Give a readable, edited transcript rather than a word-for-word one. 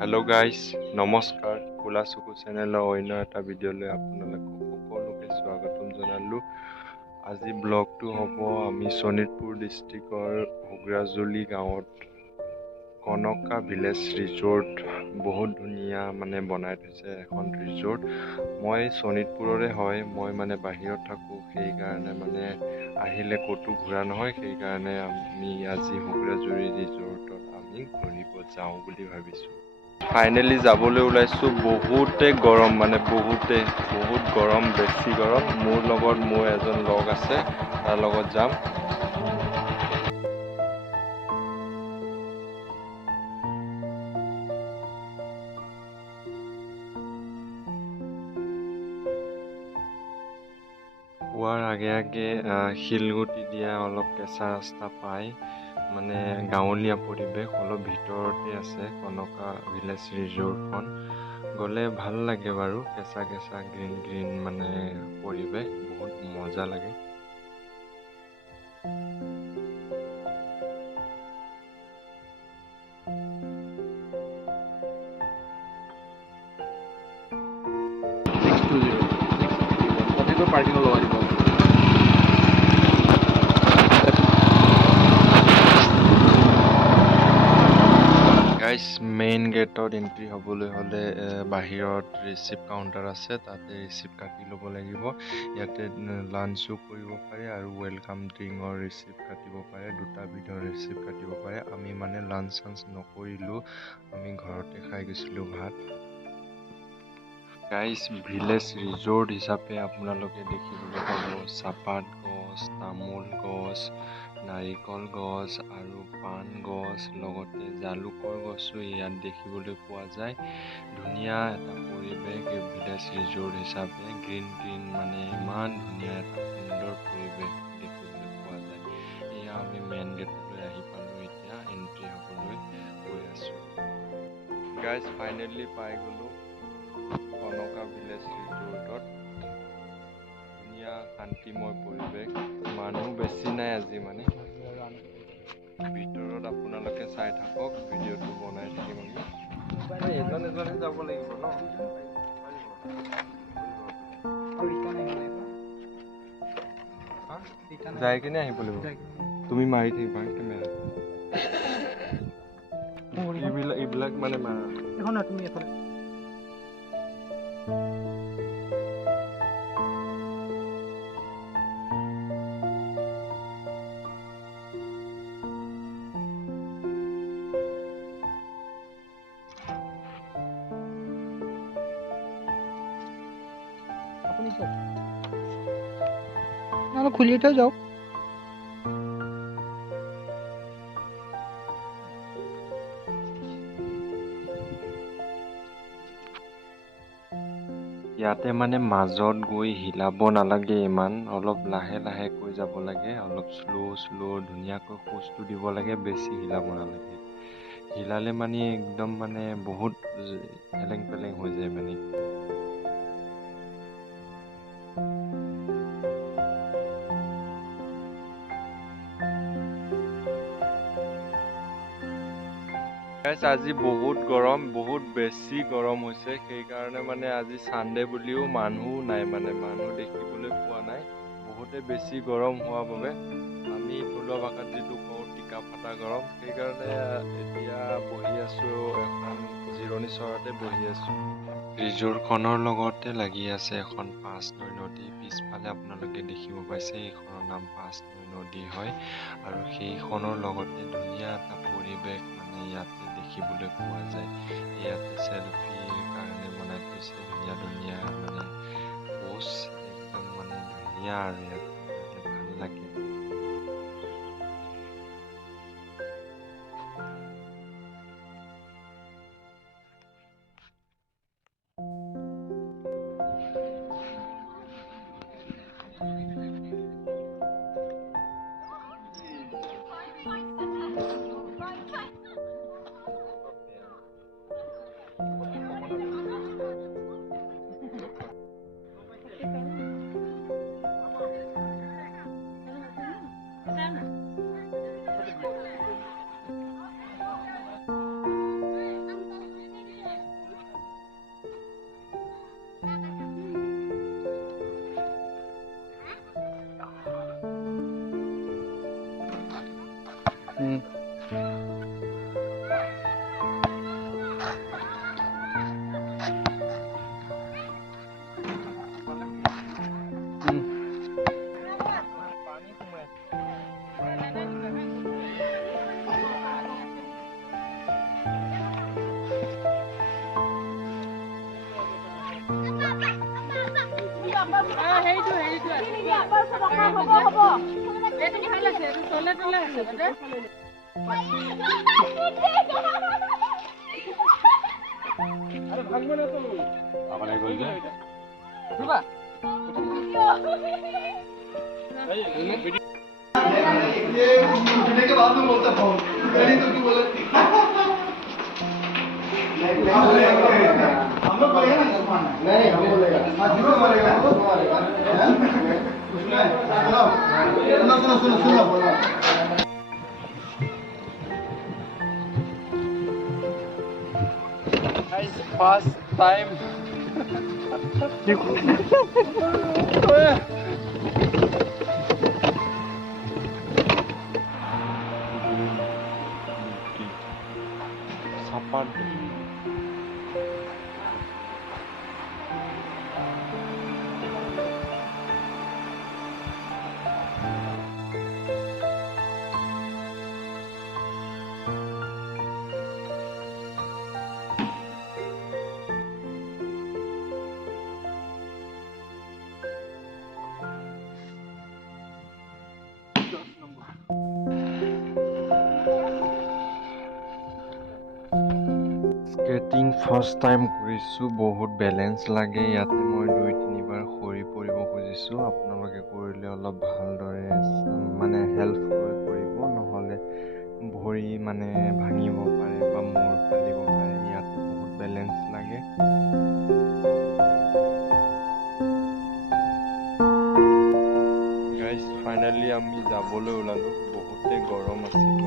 Hello guys, নমস্কাৰ Fula Soku চেনেলৰ অন্য এটা ভিডিঅ'লৈ আপোনালোকক সকলোকে স্বাগতম জনালো। আজি ব্লগটো হ'ব আমি শোণিতপুৰ ডিষ্ট্ৰিক্টৰ হুগ্ৰাজুলি গাঁৱত কনকা ভিলেজ ৰিজৰ্ট বহুত ধুনীয়া বনাই থৈছে এখন ৰিজৰ্ট। মই শোণিতপুৰৰে হয়, মই বাহিৰত থাকো, সেই কাৰণে আহিলে ক'তো ঘূৰা নহয়, সেই কাৰণে আমি আজি হুগ্ৰাজুলি ৰিজৰ্টত আমি ঘূৰিব যাওঁ বুলি ভাবিছো। ফাইনেলি যাবলৈ ওলাইছো। বহুতে গৰম বহুত গৰম, বেছি গৰম। মোৰ লগত মোৰ এজন লগ আছে, তাৰ লগত যাম। পোৱাৰ আগে আগে শিলগুটি দিয়া অলপ কেঁচা ৰাস্তা পাই গাঁৱলীয়া পৰিৱেশ, অলপ ভিতৰতে আছে কনকা ভিলেজ ৰিজৰ্টখন। গ'লে ভাল লাগে বাৰু, কেঁচা গ্ৰীণ পৰিৱেশ, বহুত মজা লাগে। পাৰ্কিঙত লগাই দিব। গাইজ, মেইন গেটত এন্ট্ৰি হ'বলৈ হ'লে বাহিৰত ৰিচিপ্ট কাউণ্টাৰ আছে, তাতে ৰিচিপ্ট কাটি ল'ব লাগিব। ইয়াতে লাঞ্চো কৰিব পাৰে আৰু ৱেলকাম ড্ৰিংকৰ ৰিচিপ্ট কাটিব পাৰে, দুটা বিধৰ ৰিচিপ্ট কাটিব পাৰে। আমি লাঞ্চ চাঞ্চ নকৰিলোঁ, আমি ঘৰতে খাই গৈছিলোঁ ভাত। গাইজ, ভিলেজ ৰিজৰ্ট হিচাপে আপোনালোকে দেখিবলৈ পাব চাহপাত গছ, তামোল গছ, নাৰিকল গছ আৰু পাণ গছ, লগতে জালুকৰ গছো ইয়াত দেখিবলৈ পোৱা যায়। ধুনীয়া এটা পৰিৱেশ ভিলেজ ৰিজৰ্ট হিচাপে, গ্ৰীণ ইমান ধুনীয়া এটা সুন্দৰ পৰিৱেশ দেখিবলৈ পোৱা যায়। এয়া আমি মেইন গেটলৈ আহি পালোঁ, এতিয়া এন্ট্ৰি হ'বলৈ গৈ আছোঁ। গাইজ, ফাইনেলি পাই গ'লোঁ কনকা ভিলেজ ৰিজৰ্টত। ধুনীয়া শান্তিময় পৰিৱেশ, মানুহ বেছি নাই আজি। ভিতৰত আপোনালোকে চাই থাকক, ভিডিঅ'টো বনাই থাকিম আমি। এজন এজনে যাব লাগিব ন? যাই কিনে আহিব লাগিব। তুমি মাৰি থাকিবা কেমেৰা। এইবিলাক মাৰা। তুমি এফালে খুলিয়ে থৈ যাওক। ইয়াতে মাজত গৈ হিলাব নালাগে ইমান, অলপ লাহে লাহে কৈ যাব লাগে, অলপ শ্ল' ধুনীয়াকৈ খোজটো দিব লাগে, বেছি হিলাব নালাগে। হিলালে একদম বহুত হেলেং পেলেং হৈ যায় আজি বহুত গৰম, বহুত বেছি গৰম হৈছে, সেইকাৰণে আজি চানডে বুলিও মানুহ নাই, মানুহ দেখিবলৈ পোৱা নাই। বহুতে বেছি গৰম হোৱা বাবে আমি থলুৱা ভাষাত যিটো কওঁ টিকা ফটা গৰম, সেইকাৰণে এতিয়া বহি আছো, এখন জিৰণি চৰাতে বহি আছো। ৰিজৰ্টখনৰ লগতে লাগি আছে এখন পাঁচনৈ নদী। পিছফালে আপোনালোকে দেখিব পাইছে, এইখনৰ নাম পাঁচনৈ নদী হয়, আৰু সেইখনৰ লগতে ধুনীয়া এটা পৰিৱেশ ইয়াতে দেখিবলৈ পোৱা যায়। ইয়াতে চেলফিৰ কাৰণে বনাই থৈছে ধুনীয়া ধুনীয়া পোষ্ট, একদম ধুনীয়া, আৰু ইয়াতে ভাল লাগে। के बाद में बोलता था तो क्यों बोले हम लोग बोलेगा ना नहीं हम बोलेगा जिसको बोलेगा सुनो सुनो सुनो बोलो guys first time skating first time কৰিছোঁ বহুত বেলেঞ্চ লাগে ইয়াতে মই 2-3 বাৰ সৰি পৰিব খুজিছোঁ আপোনালোকে কৰিলে অলপ ভালদৰে মানে হেল্প কৰিব নহ'লে ভৰি মানে ভাঙিব পাৰে বা মূৰ ফালিব পাৰে ইয়াতে বহুত বেলেঞ্চ লাগে গাইজ ফাইনেলি আমি যাবলৈ ওলালোঁ বহুতে গৰম আছিল